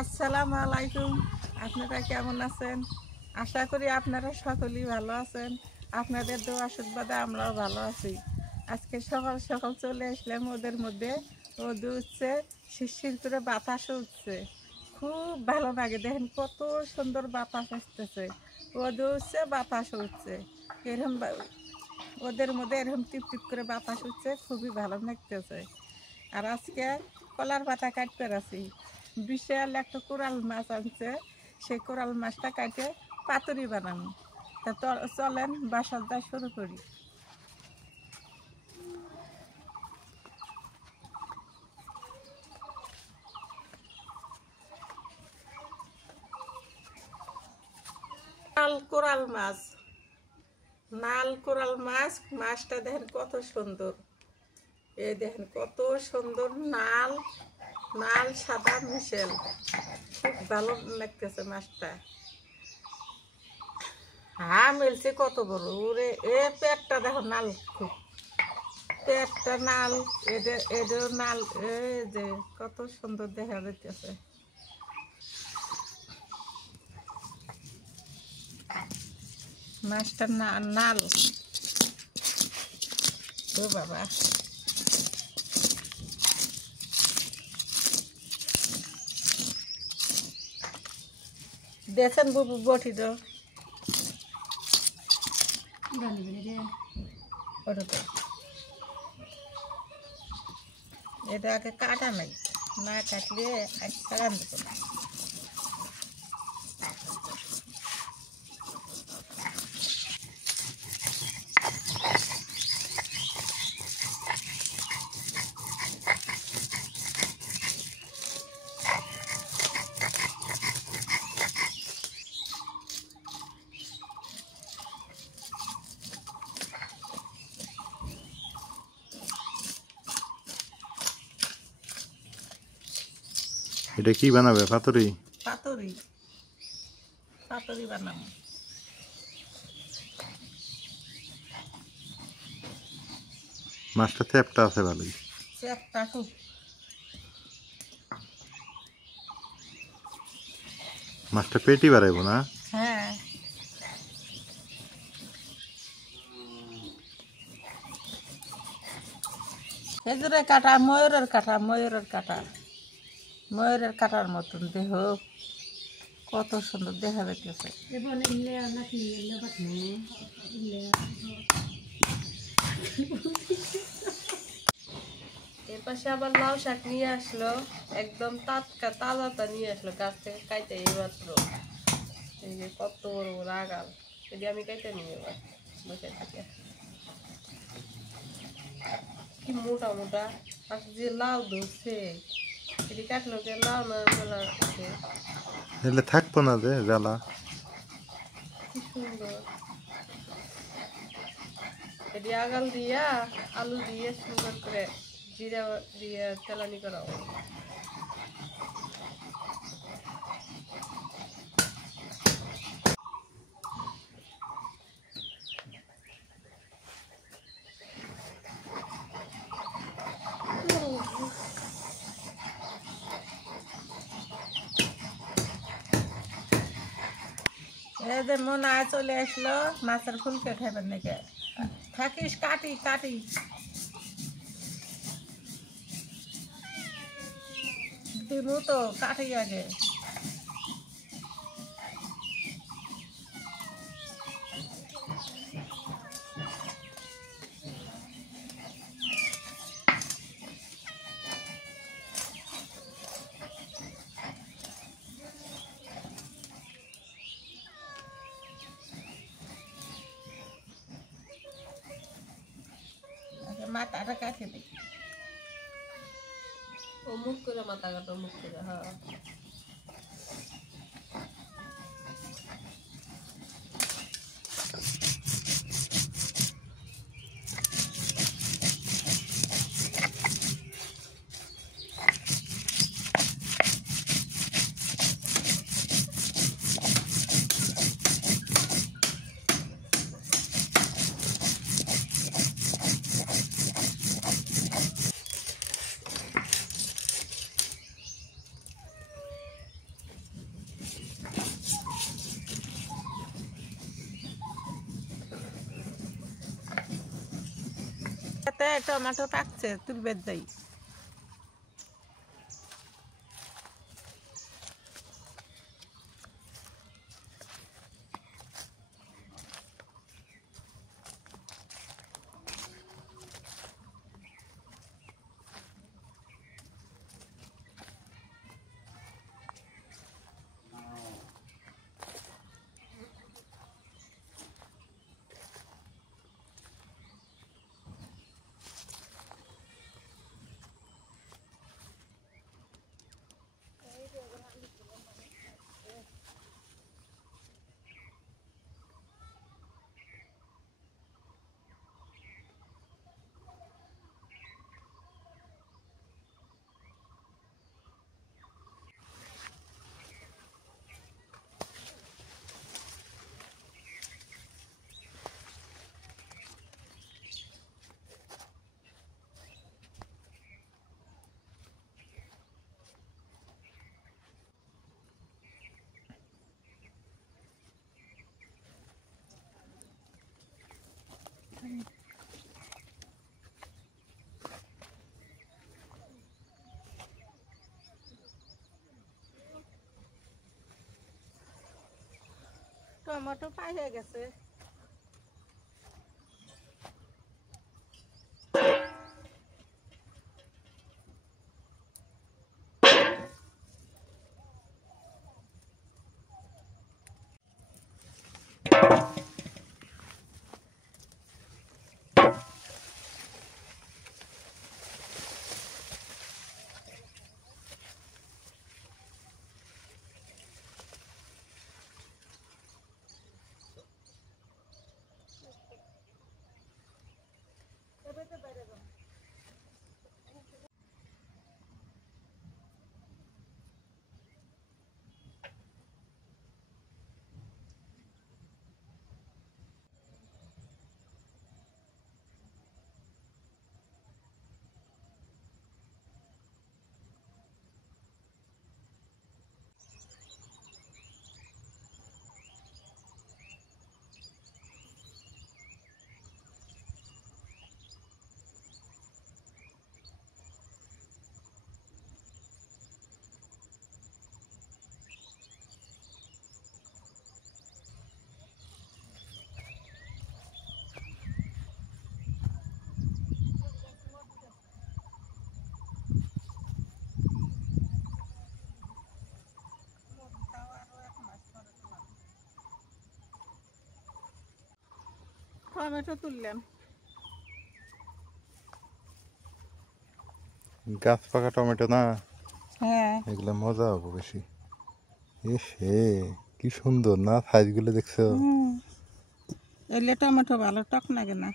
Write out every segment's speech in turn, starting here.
আসসালামু আলাইকুম। আপনারা কেমন আছেন? আশা করি আপনারা সকলেই ভালো আছেন। আপনাদের দোয়া আশীর্বাদে আমরাও ভালো আছি। আজকে সকাল সকাল চলে আসলাম ওদের মধ্যে। রোদ উঠছে, শিরশির করে বাতাসও উঠছে, খুব ভালো লাগে। দেখেন কত সুন্দর বাতাস আসতেছে, রোদ উঠছে বাতাসও উঠছে। এরকম ওদের মধ্যে এরকম টিপ টিপ করে বাতাস উঠছে, খুবই ভালো লাগতেছে। আর আজকে কলার পাতা কাটতে আছি। বিশাল একটা কোরাল মাছ আনছে, সেই কোরাল মাছটা কাটে পাতুরি বানাবো। তা চলেন বাসার যা শুরু করি। নাল কোরাল মাছ, নাল কোরাল মাছ। মাছটা দেখেন কত সুন্দর, এই দেখেন কত সুন্দর নাল, নাল সাদা মিশেল, খুব ভালো লাগতেছে মাছটা। হ্যাঁ মিলছে কত বড়, ওরে এ পেটটা দেখো নাল, খুব পেটটা নাল, এদের নাল। এই যে কত সুন্দর দেখা যাইতেছে মাছটা, নাল। ও বাবা, দেখছেন বুবু বটি তো এটা আগে কাটা নাই, না কাটলে আজকে রান্ধবো না। এটা কি বানাবে? পাতুরি? পাতুরি, পাতুরি বানাবো। মাছটা চ্যাপ্টা আছে ভালোই। চেপটা খুব। মাছটা পেটি বাড়াইব না? হ্যাঁ, খেজুরের কাটা, ময়ূরের কাটা, ময়ূরের কাটা, ময়ূরের কাটার মতন দেহ, কত সুন্দর দেখা যাইতেছে। এর পাশে আবার লাউ শাক নিয়ে আসলো, একদম টাটকা তাজাটা নিয়ে আসলো গাছ থেকে কাইতে এইমাত্র। এই যে কত বড় বড় আগাল, যদি আমি কাইতে নিয়ে এবার বসে থাকে কি মোটা মোটা। আর যে লাউ ধরছে এটি কাটলো কে লাউ না মেলা আছে, এলে থাকবো না যে জ্বালা। কি সুন্দর। এটি আগাল দিয়া আলু দিয়ে সুন্দর করে জিরা দিয়ে তেলানি করা হয়। এই যে মনে হয় চলে আসলো মাছের ফুলকে খাইবেন নাকি, থাকিস কাটি কাটি। দিব তো কাটি আগে। মাথাটা কাটি দিই। ও মুখ করে মাথা কাটো, মুখ করে, হ্যাঁ। তে টমেটো পাকছে তুলবে দেই। টমেটো পাইয়ে গেছে। টমেটো তুললাম। গাছ পাকা টমেটো না, হ্যাঁ এগুলো মজা হবে বেশি। ইস হে, কি সুন্দর না সাইজগুলো দেখছো? এলে টমেটো ভালো টক লাগে না।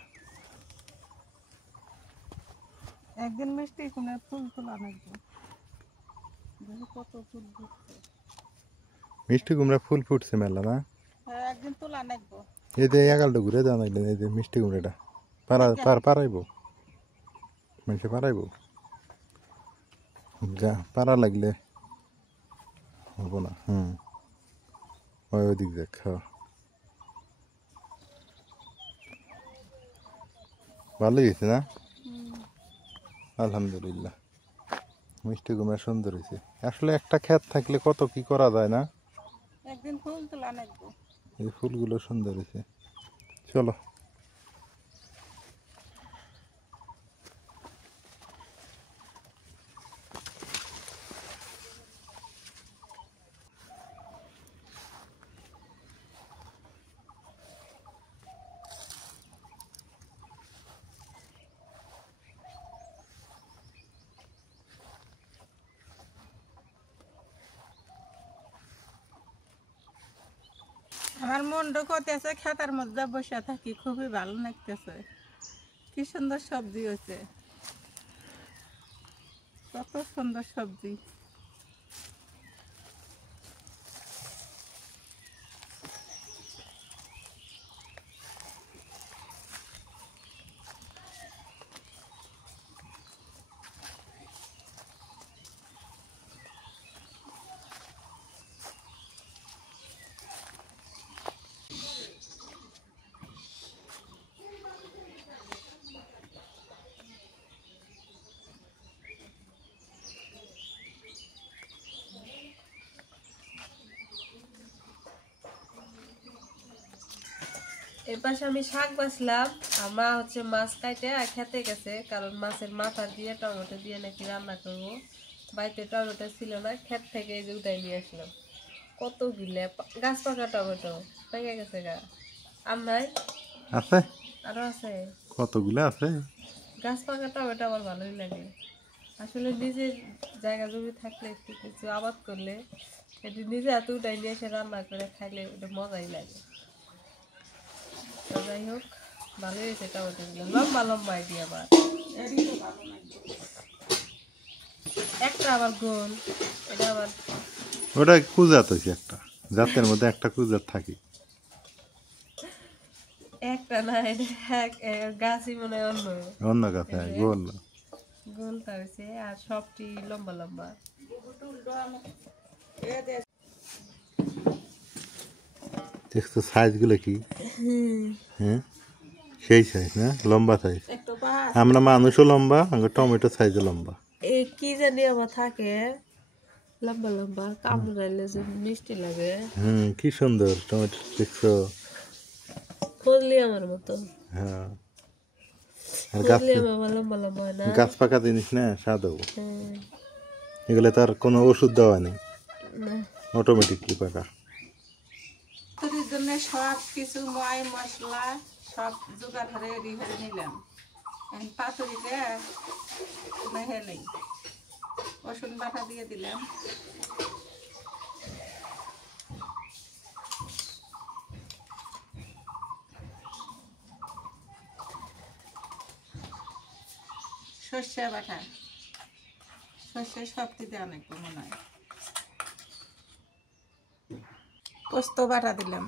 একদিন মিষ্টি কুমড়ার ফুল তোলা লাগবে। দেখি কত ফুল ফুটছে। মিষ্টি কুমড়া ফুল ফুটছে মেলা না? হ্যাঁ একদিন তোলা লাগবো। এই যে এগালটা ঘুরে দেওয়া লাগলেন, এই যে মিষ্টি কুমড়াটা পারাইবো, মানুষে পারাইবো। যা পারা লাগলে হবো না। ওই দিক দেখ। ভালোই হয়েছে না? আলহামদুলিল্লাহ, মিষ্টি কুমড়া সুন্দর হয়েছে। আসলে একটা ক্ষেত থাকলে কত কি করা যায় না? একদিন ফুল তোলা লাগবো। এই ফুলগুলো সুন্দর হয়েছে। চলো। আমার মনটা করতেছে খেতার মধ্যে বসে থাকি, খুবই ভালো লাগতেছে। কি সুন্দর সবজি হয়েছে, কত সুন্দর সবজি। এর পাশে আমি শাক বাছলাম, আর মা হচ্ছে মাছ কাটে খেতে গেছে, কারণ মাছের মাথা দিয়ে টমেটো দিয়ে নাকি রান্না করবো। বাড়িতে টমেটো ছিল না, ক্ষেত থেকে এই যে উঠাই নিয়ে আসলাম। কত গিলে গাছ পাকা টমেটো পেকে গেছে গা। আমরাই আছে আরো আছে। কতগুলো আছে? গাছ পাকা টমেটো আমার ভালোই লাগে। আসলে নিজের জায়গা জমি থাকলে একটু কিছু আবাদ করলে এটি নিজে হাতে উঠাই নিয়ে এসে রান্না করে খাইলে এটা মজাই লাগে। তো যাই হোক, ভালোই হয়েছে টমেটো গুলো, লম্বা লম্বা আইডিয়া আবার। একটা আবার গোল, এটা আবার ওটা কুজাত হয়েছে একটা, জাতের মধ্যে একটা কুজাত থাকি। একটা না, এটা গাছই মনে হয় অন্য। অন্য কথা গোল। গোলটা হয়েছে আর সবটি লম্বা লম্বা। দেখছো সাইজ গুলো কি? হ্যাঁ সেই সাইজ না, লম্বা সাইজ। একটু পাহাড় আমরা মানুষও লম্বা, আমার টমেটো সাইজও লম্বা। এই কি জানি আবার থাকে লম্বা লম্বা, কামড়াইলে যে মিষ্টি লাগে। কি সুন্দর টমেটো দেখছো? ফজলি আমার মতো। হ্যাঁ, আর গাছ ফজলি আমার লম্বা লম্বা হয় না? গাছ পাকা জিনিস না, স্বাদও। হ্যাঁ। এগুলো তার কোনো ওষুধ দেওয়া নেই, না, অটোমেটিকলি পাকা। তরির জন্য সব কিছু ময় মশলা সব জোগাড় করে রেডি করে নিলাম। এখন পাতুরিতে মেহে নেই, রসুন বাটা দিয়ে দিলাম। সর্ষে বাটা, সর্ষে সব দিতে অনেক মনে হয়। পোস্ত বাটা দিলাম।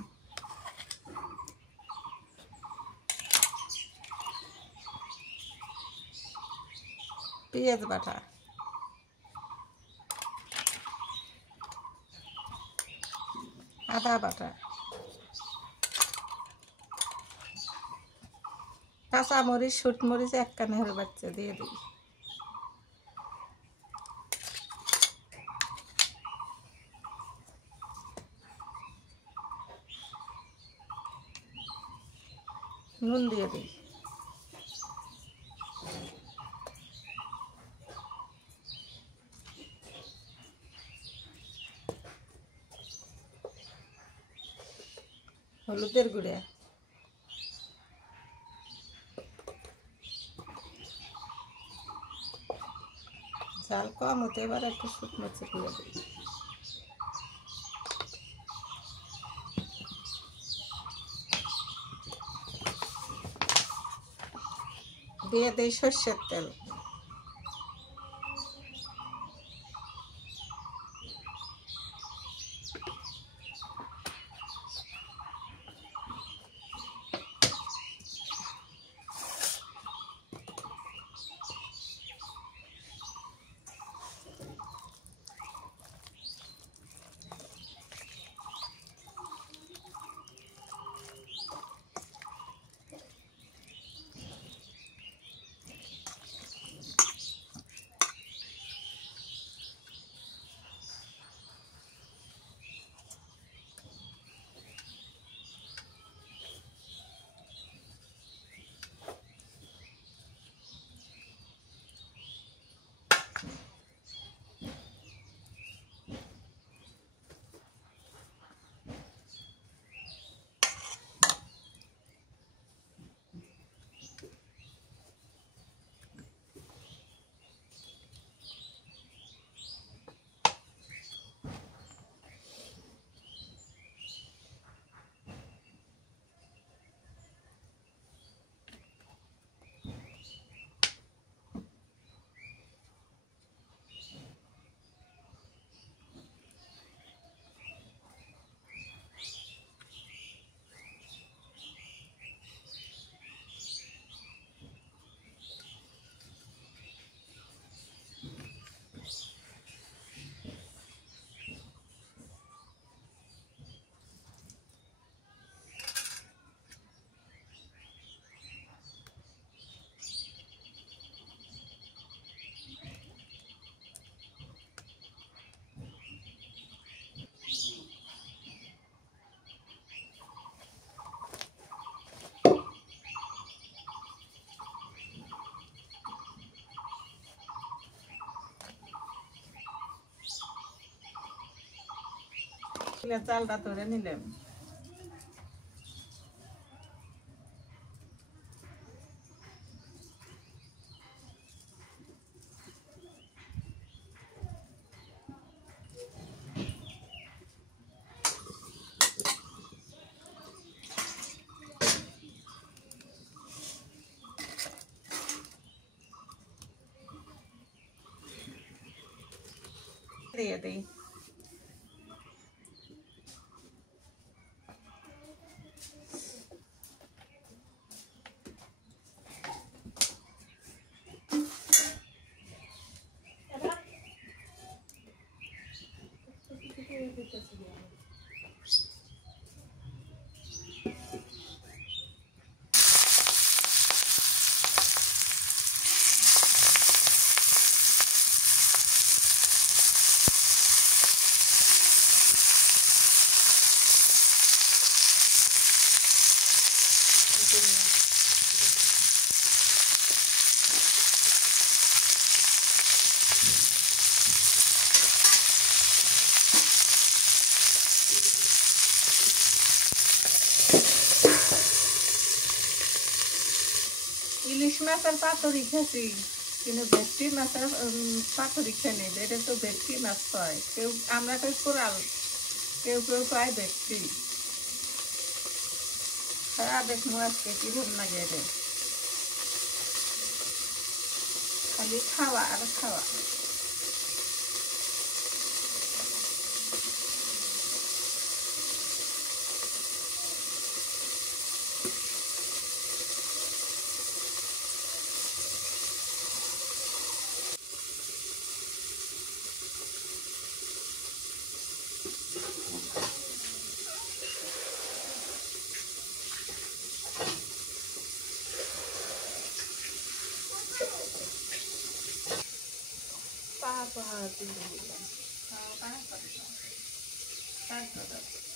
পেঁয়াজ বাটা, আদা বাটা, কাঁচা মরিচ শুট মরিচ এক কানের বাচ্চা দিয়ে দিই। নুন দিয়ে দিই। হলুদের গুঁড়া, ঝাল কম হতে এবার একটু শুকনো চিপিয়ে দিই। দিয়ে দিই সর্ষের তেল। চালটা ধরে নিলাম। দিয়ে দিই। ইলিশ মাছের পাতুরি খেয়েছি, কিন্তু ভেটকি মাছের পাতুরি খেয়ে নেই। এটা তো ভেটকি মাছ হয়, কেউ আমরা কই কোরাল, কেউ কেউ কয় ভেটকি। দেখবো আজকে কিরকম লাগে। এটা খালি খাওয়া আর খাওয়া।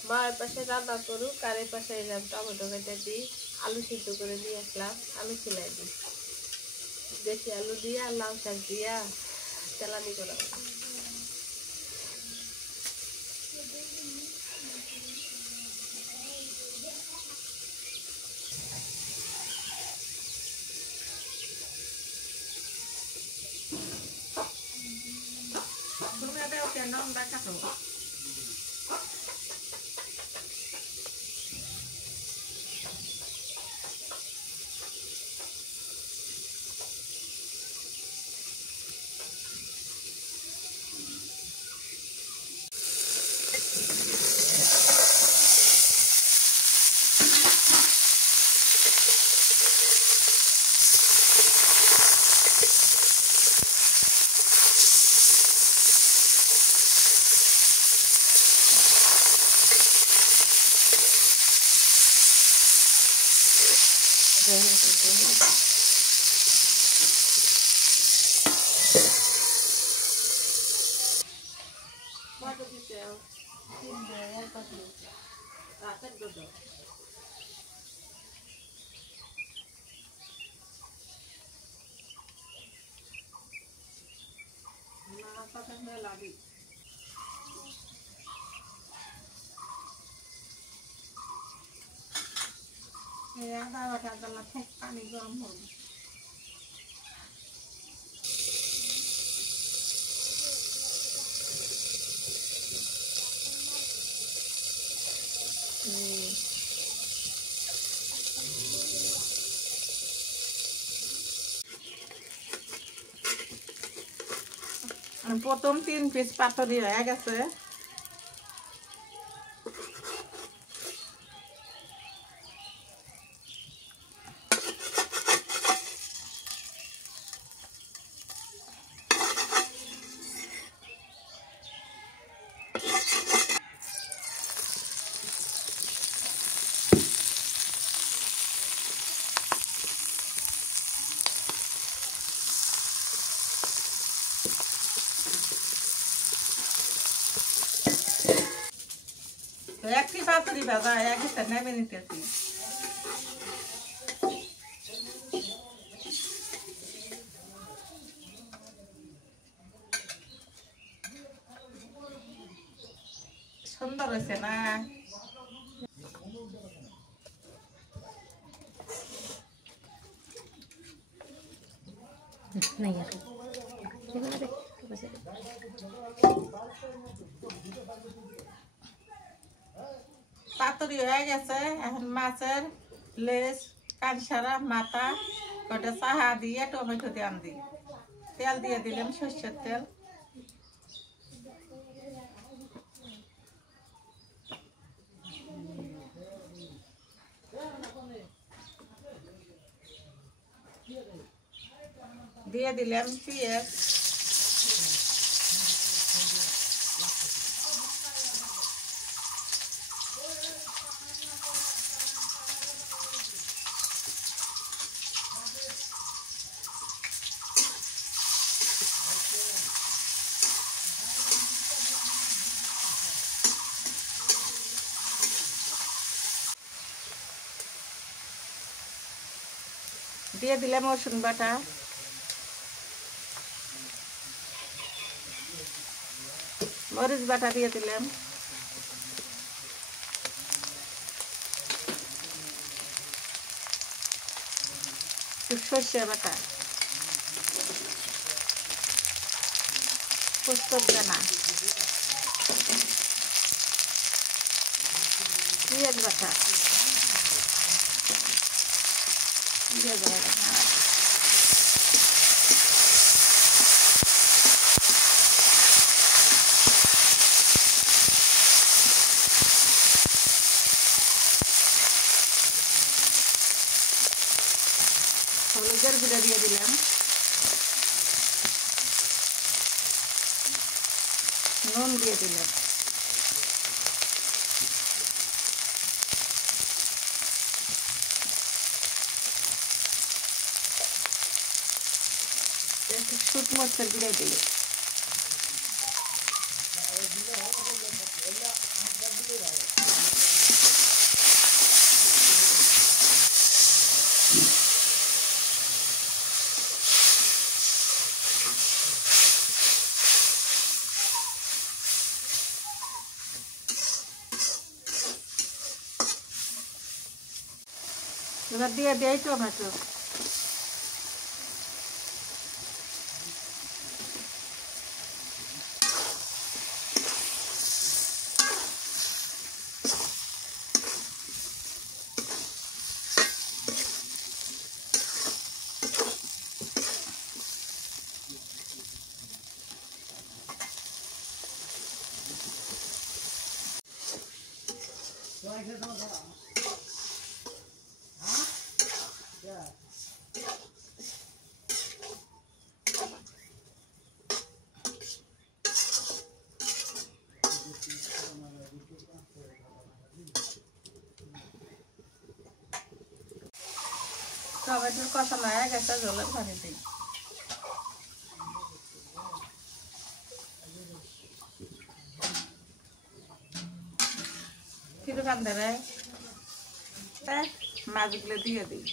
মার পাশে রান্না করুক, আর এই পাশে এলাম টমেটো কেটে দিই, আলু সিদ্ধ করে নিয়ে আসলাম, আলু ছিলাই দিই, দেশি আলু দিয়া লাউ শাক দিয়া তেলানি করা। তুমি এটা কেন দেখাতো? পানি গরম হবে। প্রথম 3 পিস পাতুরি হয়ে গেছে। একটি পাতুরি ভাজা হয়ে গেছে, নেমে নিতেছি। সুন্দর হয়েছে না? পাতুরি হয়ে গেছে। এখন মাছের লেজ, কানসারা, মাথা ওটা চাহা দিয়ে টমেটো দিয়ে দিই। তেল দিয়ে দিলাম, সর্ষের তেল। দিয়ে দিলাম পেঁয়াজ, দিয়ে দিলাম রসুন বাটা, মরিচ বাটা দিয়ে দিলাম, সর্ষে বাটা, পোস্তর দানা, পেঁয়াজ বাটা, দিয়ে দেবো। হলুদের গুঁড়া দিয়ে দিলাম, নুন দিয়ে দিলাম, একটু শুকনো মরিচের গুঁড়া দিই। এবার দিয়ে দেয় টমেটো। টমেটোর কষানো হয়ে গেছে, জলের পানি দিই। কিরকম দেবে? মাছগুলো দিয়ে দিই।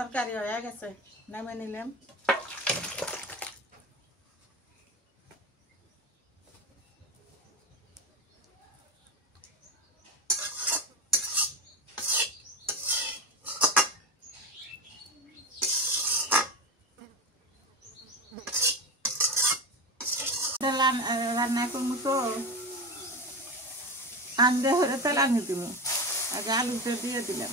তরকারি হয়ে গেছে, নামে নিলাম। রান্না করবো তো আন্দে হলে তেল আনি দিব। আগে আলুটা দিয়ে দিলাম।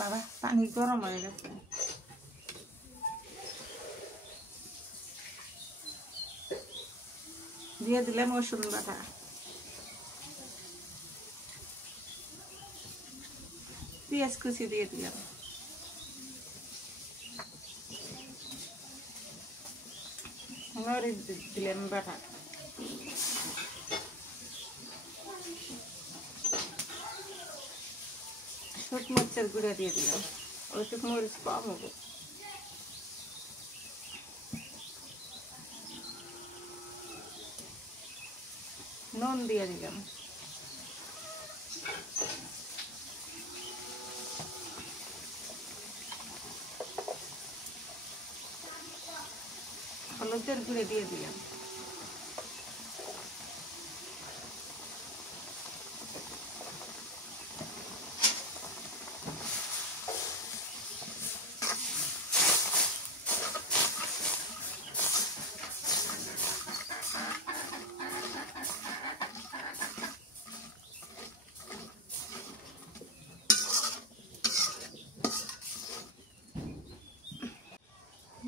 বাবা পানি গরম হয়ে গেছে। দিয়ে দিলাম রসুন বাটা, পেঁয়াজ কুচি দিয়ে দিলাম, মরিচ দিলাম বাটা, শুট মরিচের গুঁড়া দিয়ে দিলাম, ওইটুকু মরিচ কম হবে। নুন দিয়ে দিলাম, হলুদের গুঁড়ে দিয়ে দিলাম,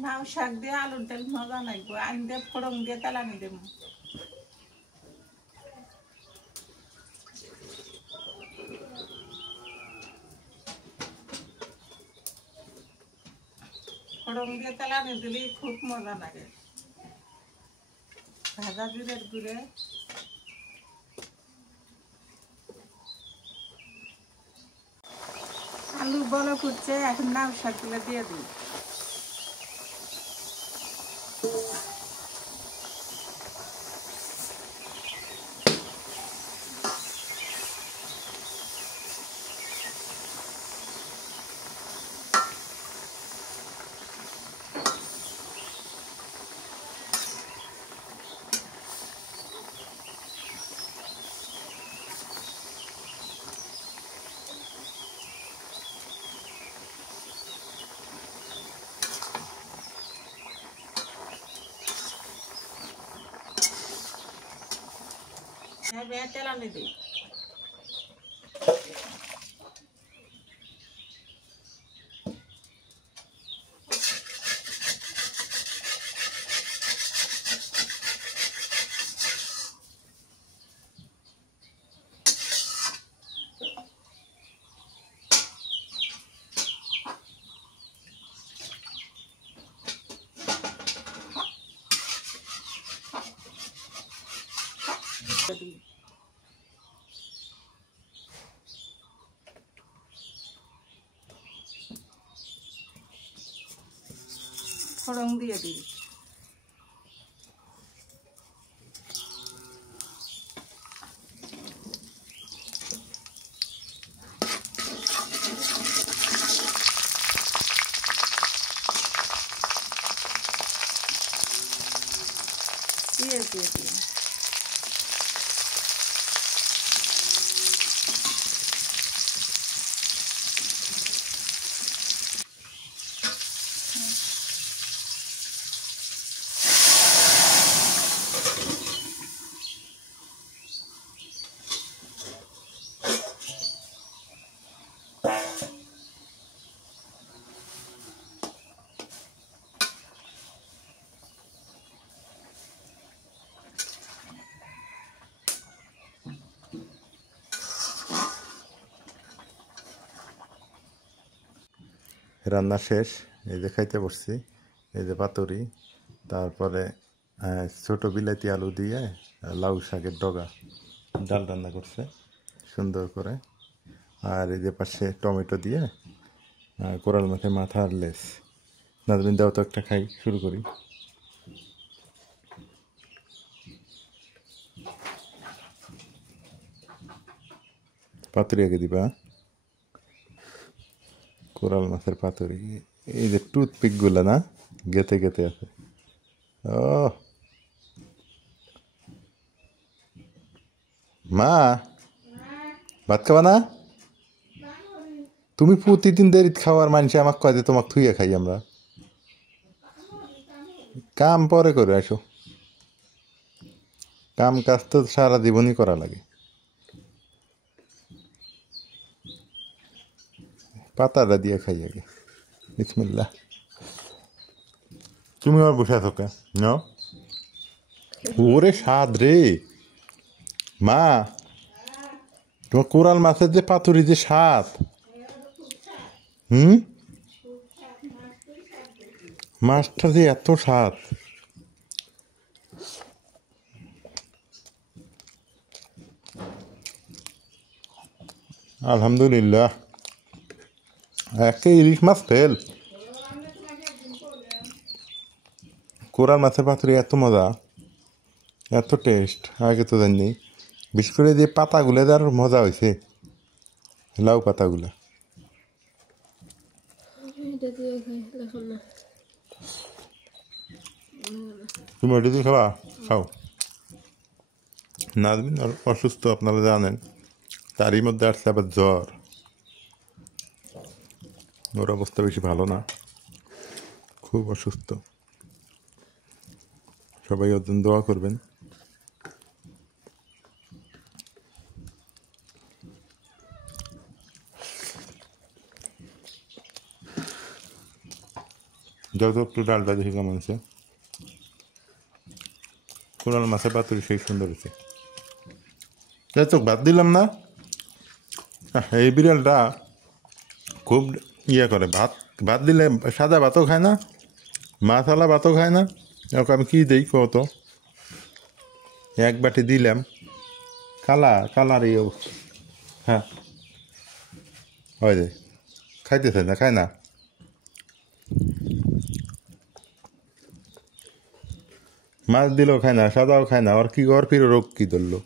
নাও শাক দিয়ে আলুর ডাল মজা লাগবে। আনি দিয়ে ফোড়ন দিয়ে তেল আনি দেব। ফোড়ন দিয়ে তেল আনি দিলে খুব মজা লাগে। ভাজা জিরের গুঁড়ে, আলু বড় ফুটছে, এখন নাও শাকগুলো দিয়ে দিই। তেল আনি দিই। ফোড়ন দিয়ে দিই। পেঁয়াজ দিয়ে দিই। রান্না শেষ, এই যে খাইতে বসছি। এই যে পাতুরি, তারপরে ছোট বিলাতি আলু দিয়ে লাউ শাকের ডগা ডাল রান্না করছে সুন্দর করে। আর এই যে পাশে টমেটো দিয়ে কোরাল মাছের মাথা আর লেস। নাজমিন দাও তো একটা খাই, শুরু করি। পাতুরি আগে দিবা। কোরাল মাছের পাতুরি, এই যে টুথপিকগুলো না গেতে গেতে আছে। ও মা, ভাত খাবা না? তুমি প্রতিদিন দেরিত খাওয়ার মানুষ, আমাকে কয় যে তোমাকে থুইয়া খাই আমরা। কাম পরে করে আসো, কাম কাজ তো সারা জীবনই করা লাগে। পাতাটা দিয়ে খাই আগে। বিসমিল্লাহ। তুমি আর বসে আছো কে? নাও। ওরে স্বাদ রে মা, তোমার কোরাল মাছের যে পাতুরি যে স্বাদ। মাছটা যে এত স্বাদ। আলহামদুলিল্লাহ, একে ইলিশ মাছ ফেল। কোরাল মাছের পাতুরি এত মজা, এত টেস্ট, আগে তো জানি। বিশেষ করে যে পাতাগুলো যার মজা হয়েছে, লাউ পাতাগুলো। তুমি ওইটা দিয়ে খাবা? খাও। নাজমিন অসুস্থ, আপনারা জানেন, তারই মধ্যে আসছে আবার জ্বর। ওর অবস্থা বেশি ভালো না, খুব অসুস্থ। সবাই ওর জন্য দোয়া করবেন। যত একটু ডালটা দেখি কেমন আছে। কোরাল মাছের পাতুরি সেই সুন্দর হয়েছে। তো বাদ দিলাম না, এই বিড়ালটা খুব ইয়ে করে। ভাত ভাত দিলে সাদা ভাতও খায় না, মাছালা ভাতও খায় না। ওকে আমি কী দিই কত, এক বাটি দিলাম, কালার এই অবস্থা। হ্যাঁ হয় রে, খাইতেছে না, খায় না। মাছ দিলেও খায় না, সাদাও খায় না। ওর কি, ওর ফিরে রোগ কী ধরলো।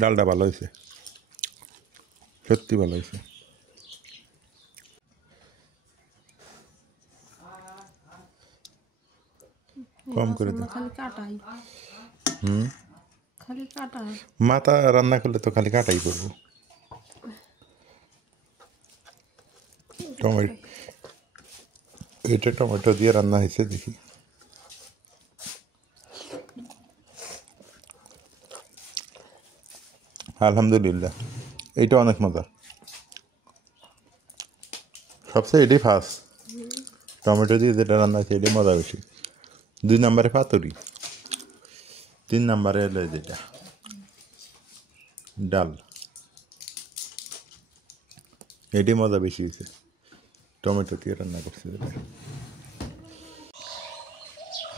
ডালটা ভালো হয়েছে, সত্যি ভালো হয়েছে। কম করে দিন। মাথা রান্না করলে তো খালি কাটাই করবো। টমেটো, এটা টমেটো দিয়ে রান্না হয়েছে দেখি। আলহামদুলিল্লাহ, এইটা অনেক মজা। সবচেয়ে এটাই ফার্স্ট, টমেটো দিয়ে যেটা রান্না হয়েছে এটাই মজা বেশি। 2 নম্বরে পাতুরি, 3 নম্বরে এলো যেটা ডাল, এটাই মজা বেশি হয়েছে। টমেটো দিয়ে রান্না করছে যেটা।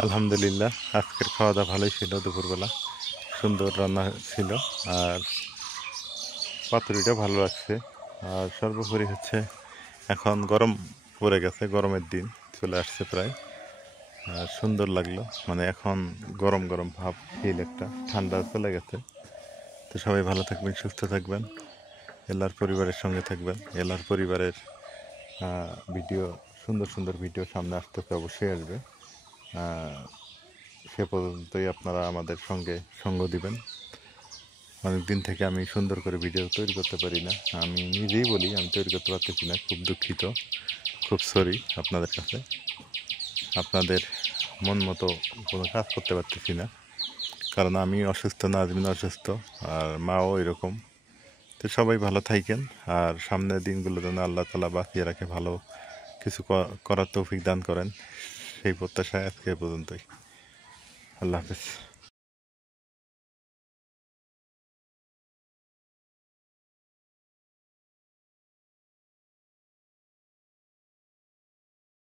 আলহামদুলিল্লাহ, আজকের খাওয়া দাওয়া ভালোই ছিল। দুপুরবেলা সুন্দর রান্না ছিল, আর পাতুরিটা ভালো লাগছে। আর সর্বোপরি হচ্ছে এখন গরম পড়ে গেছে, গরমের দিন চলে আসছে প্রায়। আর সুন্দর লাগলো, মানে এখন গরম গরম ভাব ফিল, একটা ঠান্ডা চলে গেছে। তো সবাই ভালো থাকবেন, সুস্থ থাকবেন, এলার পরিবারের সঙ্গে থাকবেন। এলার পরিবারের ভিডিও, সুন্দর সুন্দর ভিডিও সামনে আসতেছে, অবশ্যই আসবে। সে পর্যন্তই আপনারা আমাদের সঙ্গে সঙ্গ দিবেন। অনেক দিন থেকে আমি সুন্দর করে ভিডিও তৈরি করতে পারি না, আমি নিজেই বলি আমি তৈরি করতে পারতেছি না। খুব দুঃখিত, খুব সরি আপনাদের কাছে। আপনাদের মন মতো কোনো কাজ করতে পারতেছি না, কারণ আমি অসুস্থ, নাজমিন অসুস্থ, আর মাও এরকম। তো সবাই ভালো থাকেন, আর সামনের দিনগুলো যেন আল্লাহ তাআলা বাঁচিয়ে রাখে, ভালো কিছু করার তৌফিক দান করেন, সেই প্রত্যাশায় আজকে পর্যন্তই। আল্লাহ হাফেজ।